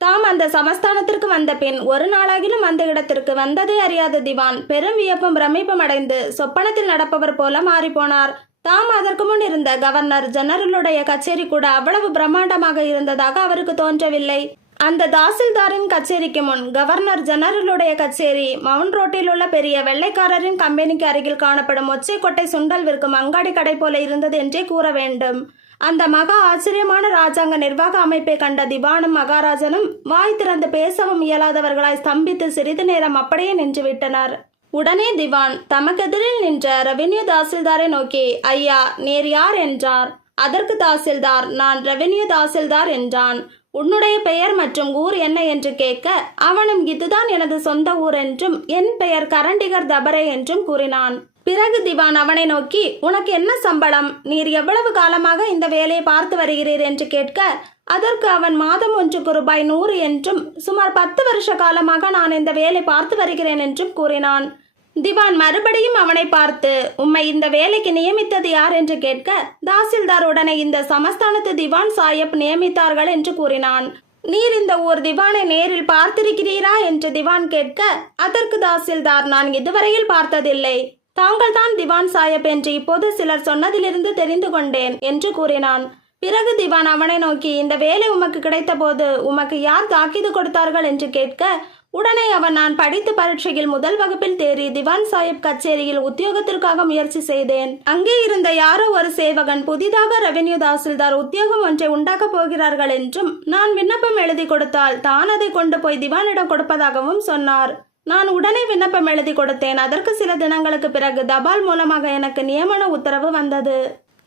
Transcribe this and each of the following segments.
தாம் அந்த சமஸ்தானத்திற்கு வந்த பின் ஒரு நாளாகிலும் அந்த இடத்திற்கு வந்ததை அறியாத திவான் பெரும் வியப்பும் பிரமிப்பும் அடைந்து சொப்பனத்தில் நடப்பவர் போல மாறிப்போனார். தாம் அதற்கு முன் இருந்த கவர்னர் ஜெனரலுடைய கச்சேரி கூட அவ்வளவு பிரம்மாண்டமாக இருந்ததாக அவருக்கு தோன்றவில்லை. அந்த தாசில்தாரின் கச்சேரிக்கு முன் கவர்னர் ஜெனரலுடைய கச்சேரி மவுண்ட் ரோட்டில் உள்ள பெரிய வெள்ளைக்காரரின் கம்பெனிக்கு அருகில் காணப்படும் ஒச்சை கொட்டை சுண்டல் விற்கும் அங்காடி கடை போல இருந்தது என்றே கூற வேண்டும். அந்த மகா ஆச்சரியமான ராஜாங்க நிர்வாக அமைப்பை கண்ட திவானும் மகாராஜனும் வாய் திறந்து பேசவும் இயலாதவர்களாய் ஸ்தம்பித்து சிறிது நேரம் அப்படியே நின்றுவிட்டனர். உடனே திவான் தமக்கெதிரில் நின்ற ரெவென்யூ தாசில்தாரை நோக்கி, ஐயா, நீர் யார் என்றார். அதற்கு தாசில்தார், நான் ரெவென்யூ தாசில்தார் என்றான். உன்னுடைய பெயர் மற்றும் ஊர் என்ன என்று கேட்க, அவனும் இதுதான் எனது சொந்த ஊர் என்றும் என் பெயர் கரண்டிகர் தபரே என்றும் கூறினான். பிறகு திவான் அவனை நோக்கி, உனக்கு என்ன சம்பளம்? நீர் எவ்வளவு காலமாக இந்த வேலையை பார்த்து வருகிறீர் என்று கேட்க, அதற்கு அவன் மாதம் ஒன்றுக்கு ரூபாய் 100 என்றும் சுமார் 10 வருஷ காலமாக நான் இந்த வேலை பார்த்து வருகிறேன் என்றும் கூறினான். திவான் மறுபடியும் அவனை பார்த்து, உம்மை இந்த வேலைக்கு நியமித்தது யார் என்று கேட்க, தாசில்தார் உடனே இந்த சமஸ்தானத்து திவான் சாஹிப் நியமித்தார்கள் என்று கூறினான். நீர் இந்த ஊர் திவானை நேரில் பார்த்திருக்கிறீரா என்று திவான் கேட்க, அதற்கு தாசில்தார், நான் இதுவரையில் பார்த்ததில்லை. தாங்கள் தான் திவான் சாஹிப் என்று இப்போது சிலர் சொன்னதிலிருந்து தெரிந்து கொண்டேன் என்று கூறினான். பிறகு திவான் அவனை நோக்கி, இந்த வேலை உமக்கு கிடைத்த போது உமக்கு யார் தாக்கீது கொடுத்தார்கள் என்று கேட்க, உடனே அவன், நான் படித்து பரீட்சையில் முதல் வகுப்பில் தேறி திவான் சாஹிப் கச்சேரியில் உத்தியோகத்திற்காக முயற்சி செய்தேன். அங்கே இருந்த யாரோ ஒரு சேவகன் புதிதாக ரெவென்யூ தாசில்தார் உத்தியோகம் ஒன்றை உண்டாக்கப் போகிறார்கள் என்றும் நான் விண்ணப்பம் எழுதி கொடுத்தால் தான் அதை கொண்டு போய் திவானிடம் கொடுப்பதாகவும் சொன்னார். நான் உடனே விண்ணப்பம் எழுதி கொடுத்தேன். அதற்கு சில தினங்களுக்கு பிறகு தபால் மூலமாக எனக்கு நியமன உத்தரவு வந்தது.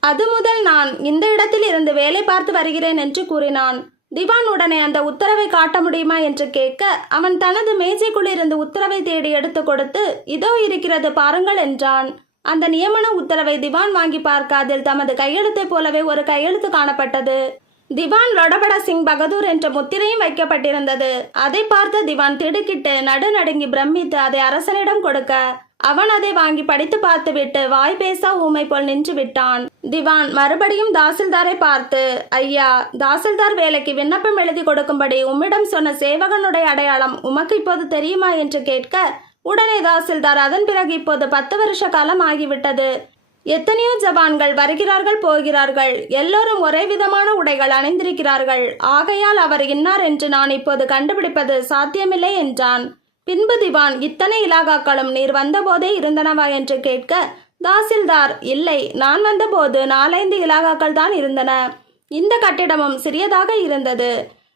அது முதல் நான் இந்த இடத்தில் இருந்து வேலை பார்த்து வருகிறேன் என்று கூறினான். திவான் உடனே அந்த உத்தரவை காட்ட முடியுமா என்று கேட்க, அவன் தனது மேஜைக்குள் இருந்து உத்தரவை தேடி எடுத்து கொடுத்து, இதோ இருக்கிறது பாருங்கள் என்றான். அந்த நியமன உத்தரவை திவான் வாங்கி பார்க்க அதில் தமது கையெழுத்தை போலவே ஒரு கையெழுத்து காணப்பட்டது. திவான் லொடபட சிங் பகதூர் என்ற முத்திரையும் வைக்கப்பட்டிருந்தது. அதை பார்த்த திவான் திடுக்கிட்டு நடுநடுங்கி பிரமித்து அதை அரசனிடம் கொடுக்க, அவன் அதை வாங்கி படித்து பார்த்துவிட்டு வாய் பேசா ஊமை போல் நின்று விட்டான். திவான் மறுபடியும் தாசில்தாரை பார்த்து, ஐயா, தாசில்தார் வேலைக்கு விண்ணப்பம் எழுதி கொடுக்கும்படி உம்மிடம் சொன்ன சேவகனுடைய அடையாளம் உமக்கு இப்போது தெரியுமா என்று கேட்க, உடனே தாசில்தார், அதன் பிறகு இப்போது 10 வருஷ காலம் ஆகிவிட்டது. எத்தனையோ ஜவான்கள் வருகிறார்கள் போகிறார்கள். எல்லோரும் ஒரே விதமான உடைகள் அணிந்திருக்கிறார்கள். ஆகையால் அவர் இன்னார் என்று நான் இப்போது கண்டுபிடிப்பது சாத்தியமில்லை என்றான். பின்பு திவான், இத்தனை இலாகாக்களும் நீர் வந்தபோதே இருந்தனவா என்று கேட்க, தாசில்தார், இல்லை, நான் வந்தபோது 4-5 இலாகாக்கள் தான் இருந்தன. இந்த கட்டிடமும் சிறியதாக இருந்தது.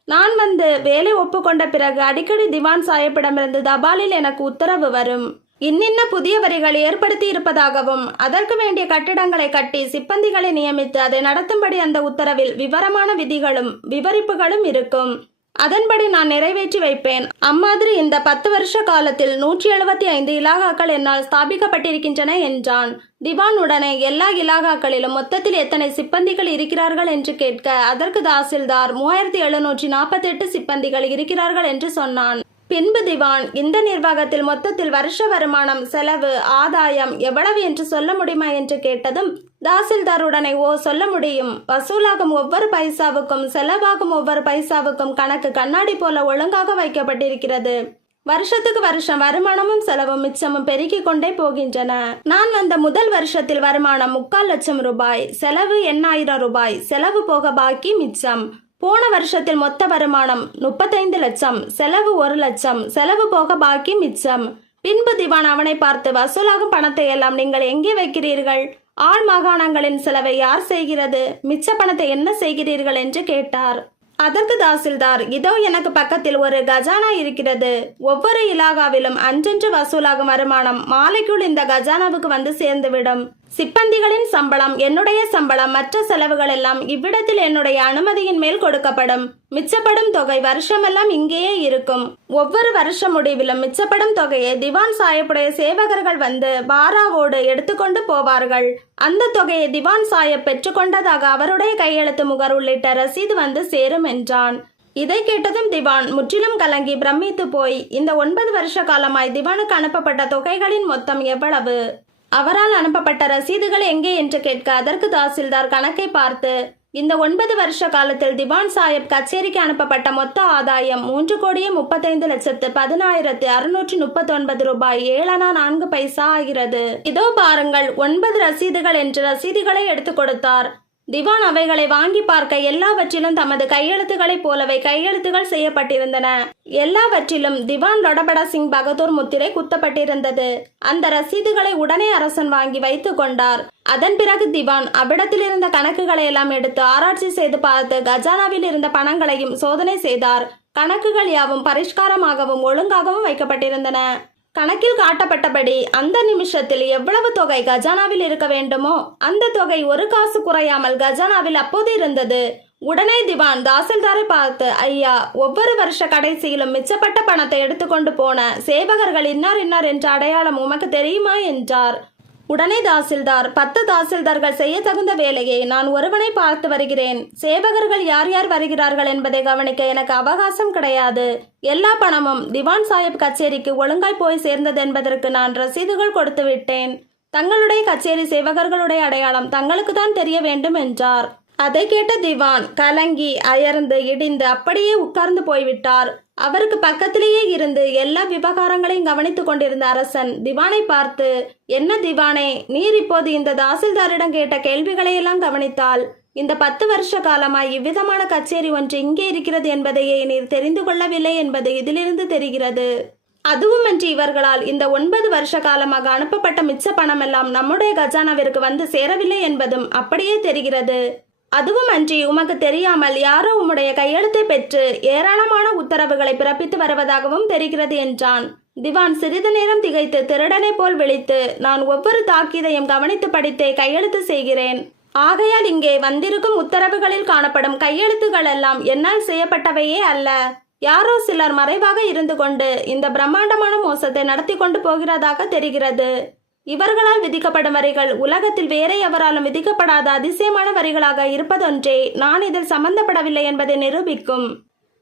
நான் வந்து வேலை ஒப்புக்கொண்ட பிறகு அடிக்கடி திவான் சாஹிப்பிடமிருந்து தபாலில் எனக்கு உத்தரவு வரும். இன்னின்ன புதிய வரிகள் ஏற்படுத்தி இருப்பதாகவும் அதற்கு வேண்டிய கட்டிடங்களை கட்டி சிப்பந்திகளை நியமித்து அதை நடத்தும்படி அந்த உத்தரவில் விவரமான விதிகளும் விவரிப்புகளும் இருக்கும். அதன்படி நான் நிறைவேற்றி வைப்பேன். அம்மாதிரி இந்த 10 வருஷ காலத்தில் 175 இலாகாக்கள் என்னால் ஸ்தாபிக்கப்பட்டிருக்கின்றன என்றான். திவான் உடனே எல்லா இலாகாக்களிலும் மொத்தத்தில் எத்தனை சிப்பந்திகள் இருக்கிறார்கள் என்று கேட்க, அதற்கு தாசில்தார் 3748 சிப்பந்திகள் இருக்கிறார்கள் என்று சொன்னான். பின்பு திவான், இந்த நிர்வாகத்தில் மொத்தத்தில் வருஷ வருமானம், செலவு, ஆதாயம் எவ்வளவு என்று சொல்ல முடியுமா என்று கேட்டதும் தாசில்தார் உடனே, ஓ, சொல்ல முடியும். வசூலாகும் ஒவ்வொரு பைசாவுக்கும் செலவாகும் ஒவ்வொரு பைசாவுக்கும் கணக்கு கண்ணாடி போல ஒழுங்காக வைக்கப்பட்டிருக்கிறது. வருஷத்துக்கு வருஷம் வருமானமும் செலவும் மிச்சமும் பெருகிக் கொண்டே போகின்றன. நான் வந்த முதல் வருஷத்தில் வருமானம் 3/4 லட்சம் ரூபாய், செலவு 8000 ரூபாய், செலவு போக பாக்கி மிச்சம். போன வருஷத்தில் மொத்த வருமானம் 35 லட்சம், செலவு 1 லட்சம், செலவு போக பாக்கி மிச்சம். பின்பு திவான் அவனை பார்த்து, வசூலாகும் பணத்தை எல்லாம் நீங்கள் எங்கே வைக்கிறீர்கள்? ஆள் மாகாணங்களின் செலவை யார் செய்கிறது? மிச்ச பணத்தை என்ன செய்கிறீர்கள் என்று கேட்டார். அதற்கு தாசில்தார், இதோ எனக்கு பக்கத்தில் ஒரு கஜானா இருக்கிறது. ஒவ்வொரு இலாகாவிலும் அன்றன்று வசூலாகும் வருமானம் மாலைக்குள் இந்த கஜானாவுக்கு வந்து சேர்ந்துவிடும். சிப்பந்திகளின் சம்பளம், என்னுடைய சம்பளம், மற்ற செலவுகள் எல்லாம் இவ்விடத்தில் என்னுடைய அனுமதியின் மேல் கொடுக்கப்படும். மிச்சப்படும் தொகை வருஷமெல்லாம் இங்கேயே இருக்கும். ஒவ்வொரு வருஷ முடிவிலும் மிச்சப்படும் தொகையை திவான் சாஹிப்புடைய சேவகர்கள் வந்து பாராவோடு எடுத்துக்கொண்டு போவார்கள். அந்த தொகையை திவான் சாஹிப் பெற்றுக்கொண்டதாக அவருடைய கையெழுத்து முகர் உள்ளிட்ட ரசீது வந்து சேரும் என்றான். இதை கேட்டதும் திவான் முற்றிலும் கலங்கி பிரமித்து போய், இந்த 9 வருஷ காலமாய் திவானுக்கு அனுப்பப்பட்ட தொகைகளின் மொத்தம் எவ்வளவு, அவரால் அனுப்பப்பட்ட ரசீதுகள் எங்கே என்று கேட்க, அதற்கு தாசில்தார் கணக்கை பார்த்து, இந்த 9 வருஷ காலத்தில் திவான் சாஹிப் கச்சேரிக்கு அனுப்பப்பட்ட மொத்த ஆதாயம் 3,35,16,639 ரூபாய் 7 பைசா ஆகிறது. இதோ பாருங்கள், 9 ரசீதுகள் என்று ரசீதுகளை எடுத்துக் கொடுத்தார். திவான் அவைகளை வாங்கி பார்க்க எல்லாவற்றிலும் தமது கையெழுத்துக்களைப் போலவே கையெழுத்துகள் செய்யப்பட்டிருந்தன. எல்லாவற்றிலும் திவான் லொடபடா சிங் பகதூர் முத்திரை குத்தப்பட்டிருந்தது. அந்த ரசீதுகளை உடனே அரசன் வாங்கி வைத்துக் கொண்டார். அதன் பிறகு திவான் அவ்விடத்தில் இருந்த கணக்குகளை எல்லாம் எடுத்து ஆராய்ச்சி செய்து பார்த்து கஜானாவில் இருந்த பணங்களையும் சோதனை செய்தார். கணக்குகள் யாவும் பரிஷ்காரமாகவும் ஒழுங்காகவும் வைக்கப்பட்டிருந்தன. கணக்கில் காட்டப்பட்டபடி அந்த நிமிஷத்தில் எவ்வளவு தொகை கஜானாவில் இருக்க வேண்டுமோ அந்த தொகை ஒரு காசு குறையாமல் கஜானாவில் அப்போது இருந்தது. உடனே திவான் தாசில்தாரை பார்த்து, ஐயா, ஒவ்வொரு வருஷ கடைசியிலும் மிச்சப்பட்ட பணத்தை எடுத்துக்கொண்டு போன சேவகர்கள் இன்னார் இன்னார் என்ற அடையாளம் உமக்கு தெரியுமா என்றார். உடனே தாசில்தார், 10 தாசில்தார்கள் செய்ய தகுந்த வேலையை நான் ஒருவனை பார்த்து வருகிறேன். சேவகர்கள் யார் யார் வருகிறார்கள் என்பதை கவனிக்க எனக்கு அவகாசம் கிடையாது. எல்லா பணமும் திவான் சாஹிப் கச்சேரிக்கு ஒழுங்காய் போய் சேர்ந்தது என்பதற்கு நான் ரசீதுகள் கொடுத்து விட்டேன். தங்களுடைய கச்சேரி சேவகர்களுடைய அடையாளம் தங்களுக்கு தான் தெரிய வேண்டும் என்றார். அதை கேட்ட திவான் கலங்கி அயர்ந்து இடிந்து அப்படியே உட்கார்ந்து போய்விட்டார். அவருக்கு பக்கத்திலேயே இருந்து எல்லா விவகாரங்களையும் கவனித்துக் கொண்டிருந்த அரசன் திவானை பார்த்து, என்ன திவானே, நீர் இப்போது இந்த தாசில்தாரிடம் கேட்ட கேள்விகளையெல்லாம் கவனித்தால் இந்த 10 வருஷ காலமாய் இவ்விதமான கச்சேரி ஒன்று இங்கே இருக்கிறது என்பதையே நீர் தெரிந்து கொள்ளவில்லை என்பது இதிலிருந்து தெரிகிறது. அதுவுமன்றி இவர்களால் இந்த 9 வருஷ காலமாக அனுப்பப்பட்ட மிச்ச பணமெல்லாம் நம்முடைய கஜானாவிற்கு வந்து சேரவில்லை என்பதும் அப்படியே தெரிகிறது. அதுவும் அன்றி உமக்கு தெரியாமல் யாரோ உம்முடைய கையெழுத்தை பெற்று ஏராளமான உத்தரவுகளை பிறப்பித்து வருவதாகவும் தெரிகிறது என்றான். திவான் சிறிது நேரம் திகைத்து திருடனை போல் விழித்து, நான் ஒவ்வொரு தாக்கீதையும் கவனித்து படித்தே கையெழுத்து செய்கிறேன். ஆகையால் இங்கே வந்திருக்கும் உத்தரவுகளில் காணப்படும் கையெழுத்துகள் எல்லாம் என்னால் செய்யப்பட்டவையே அல்ல. யாரோ சிலர் மறைவாக இருந்து கொண்டு இந்த பிரம்மாண்டமான மோசத்தை நடத்தி கொண்டு போகிறதாக தெரிகிறது. இவர்களால் விதிக்கப்படும் வரிகள் உலகத்தில் வேற எவராலும் விதிக்கப்படாத அதிசயமான வரிகளாக இருப்பதொன்றே நான் இதில் சம்பந்தப்படவில்லை என்பதை நிரூபிக்கும்.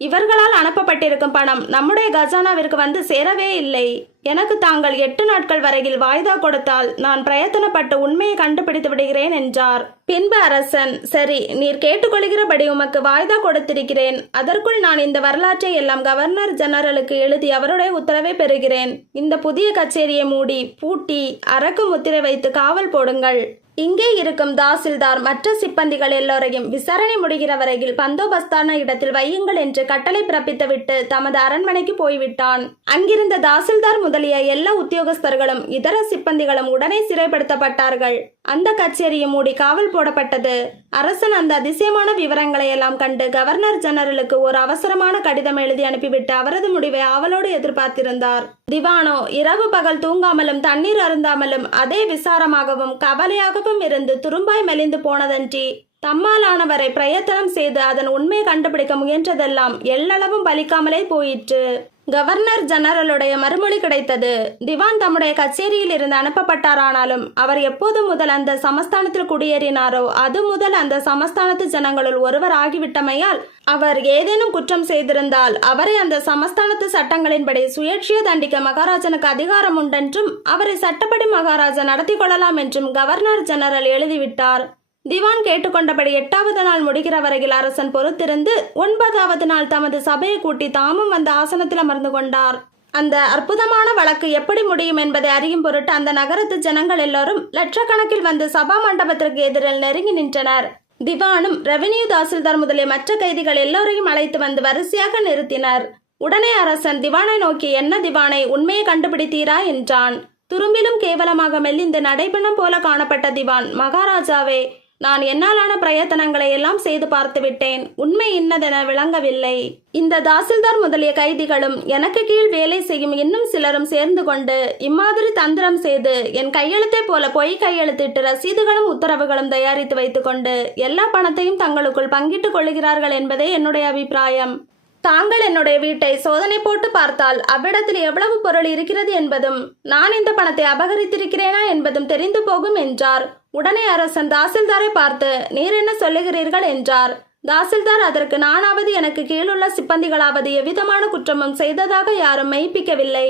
இவர்களால் அனுப்பப்பட்டிருக்கும் பணம் நம்முடைய கஜானாவிற்கு வந்து சேரவே இல்லை. எனக்கு தாங்கள் 8 நாட்கள் வரையில் வாய்தா கொடுத்தால் நான் பிரயத்தனப்பட்டு உண்மையை கண்டுபிடித்து விடுகிறேன் என்றார். பின்பு அரசன், சரி, நீர் கேட்டுக்கொள்கிறபடி உமக்கு வாய்தா கொடுத்திருக்கிறேன். அதற்குள் நான் இந்த வரலாற்றை எல்லாம் கவர்னர் ஜெனரலுக்கு எழுதி அவருடைய உத்தரவை பெறுகிறேன். இந்த புதிய கச்சேரியை மூடி பூட்டி அரக்கு முத்திரை வைத்து காவல் போடுங்கள். இங்கே இருக்கும் தாசில்தார் மற்ற சிப்பந்திகள் எல்லோரையும் விசாரணை முடிகிற வரையில் பந்தோபஸ்தான இடத்தில் வையுங்கள் என்று கட்டளை பிறப்பித்துவிட்டு தமது அரண்மனைக்கு போய்விட்டான். அங்கிருந்த தாசில்தார் முதலிய எல்லா உத்தியோகஸ்தர்களும் இதர சிப்பந்திகளும் உடனே சிறைப்படுத்தப்பட்டார்கள். அந்த கச்சேரியை மூடி காவல் போடப்பட்டது. அரசன் அந்த அதிசயமான விவரங்களை எல்லாம் கண்டு கவர்னர் ஜெனரலுக்கு ஒரு அவசரமான கடிதம் எழுதி அனுப்பிவிட்டு அவரது முடிவை ஆவலோடு எதிர்பார்த்திருந்தார். திவானோ இரவு பகல் தூங்காமலும் தண்ணீர் அருந்தாமலும் அதே விசாரமாகவும் கவலையாகவும் இருந்து துரும்பாய் மெலிந்து போனதன்றி தம்மாலானவரை பிரயத்தனம் செய்து அதன் உண்மையை கண்டுபிடிக்க முயன்றதெல்லாம் எல்லளவும் பலிக்காமலே போயிற்று. கவர்னர் ஜெனரலுடைய மறுமொழி கிடைத்தது. திவான் தம்முடைய கச்சேரியில் இருந்து அனுப்பப்பட்டாரானாலும் அவர் எப்போது முதல் அந்த சமஸ்தானத்தில் குடியேறினாரோ அது முதல் அந்த சமஸ்தானத்து ஜனங்களுள் ஒருவர் ஆகிவிட்டமையால் அவர் ஏதேனும் குற்றம் செய்திருந்தால் அவரை அந்த சமஸ்தானத்து சட்டங்களின்படி சுயேட்சையை தண்டிக்க மகாராஜனுக்கு அதிகாரம் உண்டென்றும் அவரை சட்டப்படி மகாராஜா நடத்தி கொள்ளலாம் என்றும் கவர்னர் ஜெனரல் எழுதிவிட்டார். திவான் கேட்டுக்கொண்டபடி 8வது நாள் முடிகிற வரையில் அரசன் பொறுத்திருந்து 9வது நாள் தமது சபையை கூட்டி தாமும் அந்த ஆசனத்தில் அமர்ந்து கொண்டார். அந்த அற்புதமான வழக்கு எப்படி முடியும் என்பதை அறியும் பொருட்டு அந்த நகரத்து ஜனங்கள் எல்லோரும் லட்சக்கணக்கில் வந்து சபா மண்டபத்திற்கு எதிரில் நெருங்கி நின்றனர். திவானும் ரெவென்யூ தாசில்தார் முதலிய மற்ற கைதிகள் எல்லோரையும் அழைத்து வந்து வரிசையாக நிறுத்தினர். உடனே அரசன் திவானை நோக்கி, என்ன திவானை, உண்மையை கண்டுபிடித்தீரா என்றான். துரும்பிலும் கேவலமாக மெல்லிந்து நடைபெணம் போல காணப்பட்ட திவான், மகாராஜாவே, நான் என்னாலான பிரயத்தனங்களை எல்லாம் செய்து பார்த்து விட்டேன். உண்மை இன்னதென விளங்கவில்லை. இந்த தாசில்தார் முதலிய கைதிகளும் எனக்கு கீழ் வேலை செய்யும் இன்னும் சிலரும் சேர்ந்து கொண்டு இம்மாதிரி தந்திரம் செய்து என் கையெழுத்தை போல பொய் கையெழுத்திட்டு ரசீதுகளும் உத்தரவுகளும் தயாரித்து வைத்துக்கொண்டு எல்லா பணத்தையும் தங்களுக்குள் பங்கிட்டுக் கொள்கிறார்கள் என்பதே என்னுடைய அபிப்பிராயம். தாங்கள் என்னுடைய வீட்டை சோதனை போட்டு பார்த்தால் அவ்விடத்தில் எவ்வளவு பொருள் இருக்கிறது என்பதும் நான் இந்த பணத்தை அபகரித்திருக்கிறேனா என்பதும் தெரிந்து போகும் என்றார். உடனே அரசன் தாசில்தாரை பார்த்து, நீர் என்ன சொல்லுகிறீர்கள் என்றார். தாசில்தார் அதற்கு, நானாவது எனக்கு கீழுள்ள சிப்பந்திகளாவது எவ்விதமான குற்றமும் செய்ததாக யாரும் மெய்ப்பிக்கவில்லை.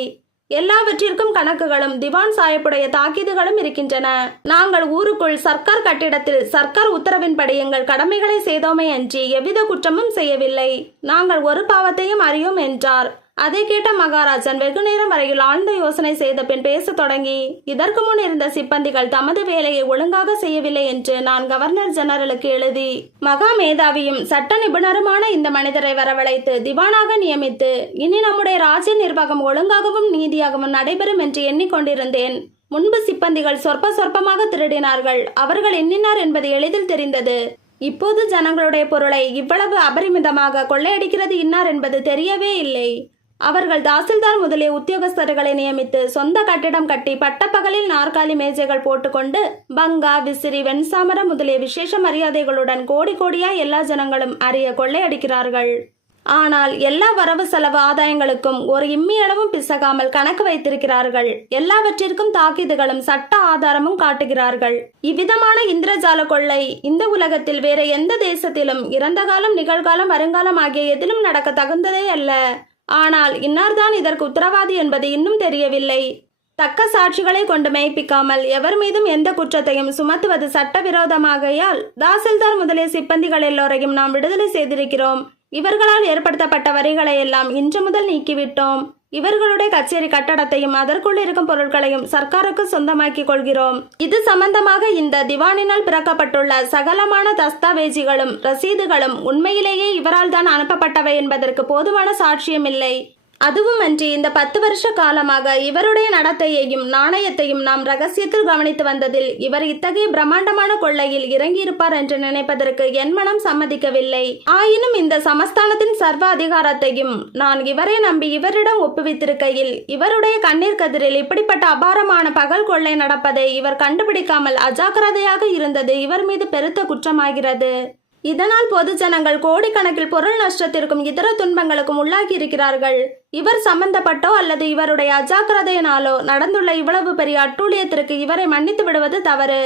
எல்லாவற்றிற்கும் கணக்குகளும் திவான் சாஹிப்புடைய தாக்கீதுகளும் இருக்கின்றன. நாங்கள் ஊருக்குள் சர்க்கார் கட்டிடத்தில் சர்க்கார் உத்தரவின்படி எங்கள் கடமைகளை செய்தோமே அன்றி எவ்வித குற்றமும் செய்யவில்லை. நாங்கள் ஒரு பாவத்தையும் அறியோம் என்றார். அதை கேட்ட மகாராஜன் வெகு நேரம் வரையில் ஆழ்ந்த யோசனை செய்த பின் பேசத் தொடங்கி, இதற்கு முன் இருந்த சிப்பந்திகள் தமது வேலையை ஒழுங்காக செய்யவில்லை என்று நான் கவர்னர் ஜெனரலுக்கு எழுதி மகா மேதாவியும் சட்ட நிபுணருமான இந்த மனிதரை வரவழைத்து திவானாக நியமித்து இனி நம்முடைய ராஜ்ய நிர்வாகம் ஒழுங்காகவும் நீதியாகவும் நடைபெறும் என்று எண்ணிக்கொண்டிருந்தேன். முன்பு சிப்பந்திகள் சொற்பமாக திருடினார்கள். அவர்கள் எண்ணினார் என்பது எளிதில் தெரிந்தது. இப்போது ஜனங்களுடைய பொருளை இவ்வளவு அபரிமிதமாக கொள்ளையடிக்கிறது இன்னார் என்பது தெரியவே இல்லை. அவர்கள் தாசில்தார் முதலிய உத்தியோகஸ்தர்களை நியமித்து சொந்த கட்டிடம் கட்டி பட்டப்பகலில் நாற்காலி மேஜைகள் போட்டுக்கொண்டு பங்கா, விசிறி, வெண்சாமரம் முதலிய விசேஷ மரியாதைகளுடன் கோடியாய் எல்லா ஜனங்களும் அறிய கொள்ளையடிக்கிறார்கள். ஆனால் எல்லா வரவு செலவு ஆதாயங்களுக்கும் ஒரு இம்மியளவும் பிசகாமல் கணக்கு வைத்திருக்கிறார்கள். எல்லாவற்றிற்கும் தாக்கீதுகளும் சட்ட ஆதாரமும் காட்டுகிறார்கள். இவ்விதமான இந்திரஜால கொள்ளை இந்த உலகத்தில் வேற எந்த தேசத்திலும் இறந்த காலம், நிகழ்காலம், வருங்காலம் ஆகிய எதிலும் நடக்க தகுந்ததே அல்ல. ஆனால் இன்னார்தான் இதற்கு உத்தரவாதி என்பது இன்னும் தெரியவில்லை. தக்க சாட்சிகளை கொண்டு மெய்ப்பிக்காமல் எவர் மீதும் எந்த குற்றத்தையும் சுமத்துவது சட்டவிரோதமாகையால் தாசில்தார் முதலிய சிப்பந்திகள் எல்லோரையும் நாம் விடுதலை செய்திருக்கிறோம். இவர்களால் ஏற்படுத்தப்பட்ட வரிகளை எல்லாம் இன்று முதல் நீக்கிவிட்டோம். இவர்களுடைய கச்சேரி கட்டடத்தையும் அதற்குள் இருக்கும் பொருட்களையும் சர்க்காருக்கு சொந்தமாக்கி கொள்கிறோம். இது சம்பந்தமாக இந்த திவானினால் பிறக்கப்பட்டுள்ள சகலமான தஸ்தாவேஜிகளும் ரசீதுகளும் உண்மையிலேயே இவரால் தான் அனுப்பப்பட்டவை என்பதற்கு போதுமான சாட்சியம் இல்லை. அதுவுமன்றி இந்த 10 வருஷ காலமாக இவருடைய நடத்தையையும் நாணயத்தையும் நாம் ரகசியத்தில் கவனித்து வந்ததில் இவர் இத்தகைய பிரம்மாண்டமான கொள்ளையில் இறங்கியிருப்பார் என்று நினைப்பதற்கு என் மனம் சம்மதிக்கவில்லை. ஆயினும் இந்த சமஸ்தானத்தின் சர்வ அதிகாரத்தையும் நான் இவரை நம்பி இவரிடம் ஒப்புவித்திருக்கையில் இவருடைய கண்ணீர் கதிரில் இப்படிப்பட்ட அபாரமான பகல் கொள்ளை நடப்பதை இவர் கண்டுபிடிக்காமல் அஜாக்கிரதையாக இருந்தது இவர் மீது பெருத்த குற்றமாகிறது. இதனால் பொது ஜனங்கள் கோடிக்கணக்கில் பொருள் நஷ்டத்திற்கும் இதர துன்பங்களுக்கும் உள்ளாகி இருக்கிறார்கள். இவர் சம்பந்தப்பட்டோ அல்லது இவருடைய அஜாக்கிரதையினாலோ நடந்துள்ள இவ்வளவு பெரிய அட்டூழியத்திற்கு இவரை மன்னித்து விடுவது தவறு.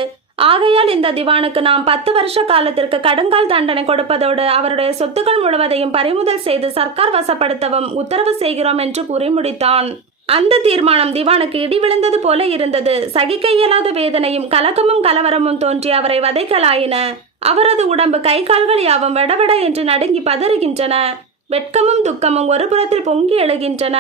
ஆகையால் இந்த திவானுக்கு நாம் 10 வருஷ காலத்திற்கு கடுங்கால் தண்டனை கொடுப்பதோடு அவருடைய சொத்துக்கள் முழுவதையும் பறிமுதல் செய்து சர்க்கார் வசப்படுத்தவும் உத்தரவு செய்கிறோம் என்று கூறி முடித்தான். அந்த தீர்மானம் திவானுக்கு இடி விழுந்தது போல இருந்தது. சகிக்க இயலாத வேதனையும் கலக்கமும் கலவரமும் தோன்றி அவரை வதைக்கலாயின. அவரது உடம்பு கை கால்கள் யாவும் வெடவெட என்று நடுங்கி பதறுகின்றன. வெட்கமும் துக்கமும் ஒரு புறத்தில் பொங்கி எழுகின்றன.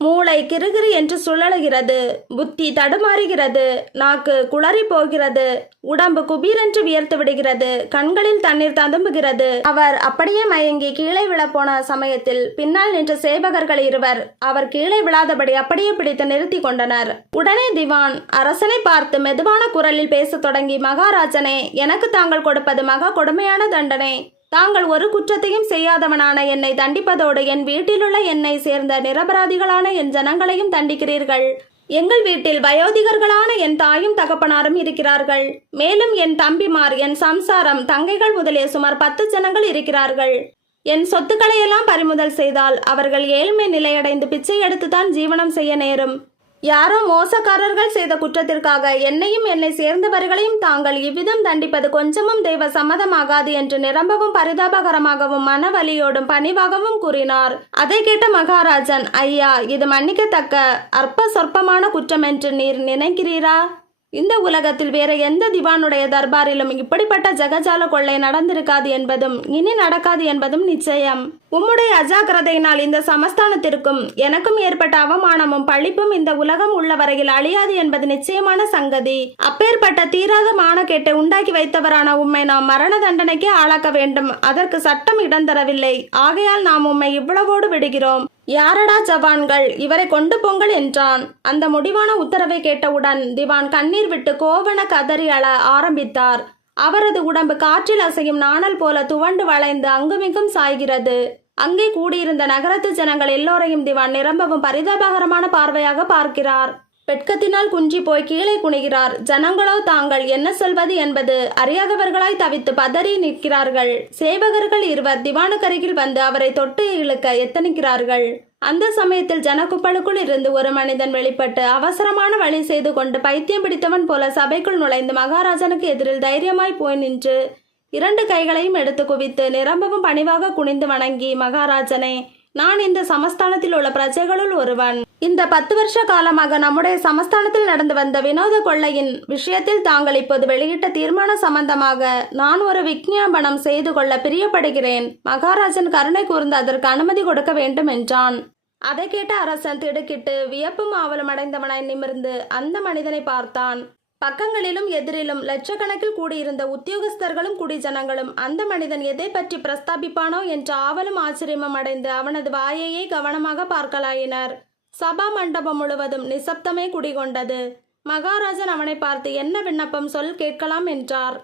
மூளை கிறுகிறு என்று சுழலுகிறது. புத்தி தடுமாறுகிறது. நாக்கு குளறி போகிறது. உடம்பு குபீரென்று வியர்த்து விடுகிறது. கண்களில் தண்ணீர் ததும்புகிறது. அவர் அப்படியே மயங்கி கீழே விழப்போன சமயத்தில் பின்னால் நின்ற சேவகர்கள் இருவர் அவர் கீழே விழாதபடி அப்படியே பிடித்து நிறுத்தி கொண்டனர். உடனே திவான் அரசனை பார்த்து மெதுவான குரலில் பேசத் தொடங்கி, மகாராஜனே, எனக்கு தாங்கள் கொடுப்பது மகா கொடுமையான தண்டனை. தாங்கள் ஒரு குற்றத்தையும் செய்யாதவனான என்னை தண்டிப்பதோடு என் வீட்டிலுள்ள என்னை சேர்ந்த நிரபராதிகளான என் ஜனங்களையும் தண்டிக்கிறீர்கள். எங்கள் வீட்டில் வயோதிகர்களான என் தாயும் தகப்பனாரும் இருக்கிறார்கள். மேலும் என் தம்பிமார், என் சம்சாரம், தங்கைகள் முதலிய சுமார் 10 ஜனங்கள் இருக்கிறார்கள். என் சொத்துக்களையெல்லாம் பறிமுதல் செய்தால் அவர்கள் ஏழ்மை நிலையடைந்து பிச்சை எடுத்துத்தான் ஜீவனம் செய்ய நேரும். யாரோ மோசக்காரர்கள் செய்த குற்றத்திற்காக என்னையும் என்னை சேர்ந்தவர்களையும் தாங்கள் இவ்விதம் தண்டிப்பது கொஞ்சமும் தெய்வ சம்மதமாகாது என்று நிரம்பவும் பரிதாபகரமாகவும் மனவலியோடும் பணிவாகவும் கூறினார். அதை கேட்ட மகாராஜன், ஐயா, இது மன்னிக்கத்தக்க அற்ப சொற்பமான குற்றம் என்று நீர் நினைக்கிறீரா? இந்த உலகத்தில் வேற எந்த திவானுடைய தர்பாரிலும் இப்படிப்பட்ட ஜகஜால கொள்ளை நடந்திருக்காது என்பதும் இனி நடக்காது என்பதும் நிச்சயம். உம்முடைய அஜாக்கிரதையினால் இந்த சமஸ்தானத்திற்கும் எனக்கும் ஏற்பட்ட அவமானமும் பழிப்பும் இந்த உலகம் உள்ள வரையில் அழியாது என்பது நிச்சயமான சங்கதி. அப்பேற்பட்ட தீராத மானக்கேட்டை உண்டாக்கி வைத்தவரான உம்மை நாம் மரண தண்டனைக்கே ஆளாக்க வேண்டும். அதற்கு சட்டம் இடம் தரவில்லை. ஆகையால் நாம் உம்மை இவ்வளவோடு விடுகிறோம். யாரடா ஜவான்கள், இவரை கொண்டு போங்கள் என்றான். அந்த முடிவான உத்தரவை கேட்டவுடன் திவான் கண்ணீர் விட்டு கோவண கதறி அழ ஆரம்பித்தார். அவரது உடம்பு காற்றில் அசையும் நாணல் போல துவண்டு வளைந்து அங்குமிங்கும் சாய்கிறது. அங்கே கூடியிருந்த நகரத்து ஜனங்கள் எல்லோரையும் திவான் நிரம்பவும் பரிதாபகரமான பார்வையாக பார்க்கிறார். வெட்கத்தினால் குஞ்சி போய் கீழே குனிகிறார். ஜனங்களோ தாங்கள் என்ன சொல்வது என்பது அறியாதவர்களாய் தவித்து பதறி நிற்கிறார்கள். சேவகர்கள் இருவர் திவானுக்கருகில் வந்து அவரை தொட்டு இழுக்க எத்தனிக்கிறார்கள். அந்த சமயத்தில் ஜனக்குப்பலுக்குள் இருந்து ஒரு மனிதன் வெளிப்பட்டு அவசரமான வழி செய்து கொண்டு பைத்தியம் பிடித்தவன் போல சபைக்குள் நுழைந்து மகாராஜனுக்கு எதிரில் தைரியமாய் போய் நின்று 2 கைகளையும் எடுத்து குவித்து நிரம்பவும் பணிவாக குனிந்து வணங்கி, மகாராஜனே, நான் இந்த சமஸ்தானத்தில் உள்ள பிரஜைகளுள் ஒருவன். இந்த 10 வருஷ காலமாக நம்முடைய சமஸ்தானத்தில் நடந்து வந்த வினோத கொள்ளையின் விஷயத்தில் தாங்கள் இப்போது வெளியிட்ட தீர்மானம் சம்பந்தமாக நான் ஒரு விஞ்ஞாபனம் செய்து கொள்ள பிரியப்படுகிறேன். மகாராஜன் கருணை கூர்ந்து அதற்கு அனுமதி கொடுக்க வேண்டும் என்றான். அதை கேட்ட அரசன் திடுக்கிட்டு வியப்பும் ஆவலும் அடைந்தவனாய் நிமிர்ந்து அந்த மனிதனை பார்த்தான். பக்கங்களிலும் எதிரிலும் லட்சக்கணக்கில் கூடியிருந்த உத்தியோகஸ்தர்களும் குடிஜனங்களும் அந்த மனிதன் எதை பற்றி பிரஸ்தாபிப்பானோ என்ற ஆவலும் ஆச்சரியமும் அடைந்து அவனது வாயையே கவனமாக பார்க்கலாயினர். சபா மண்டபம் முழுவதும் நிசப்தமே குடிகொண்டது. மகாராஜன் அவனை பார்த்து, என்ன விண்ணப்பம் சொல், கேட்கலாம் என்றார்.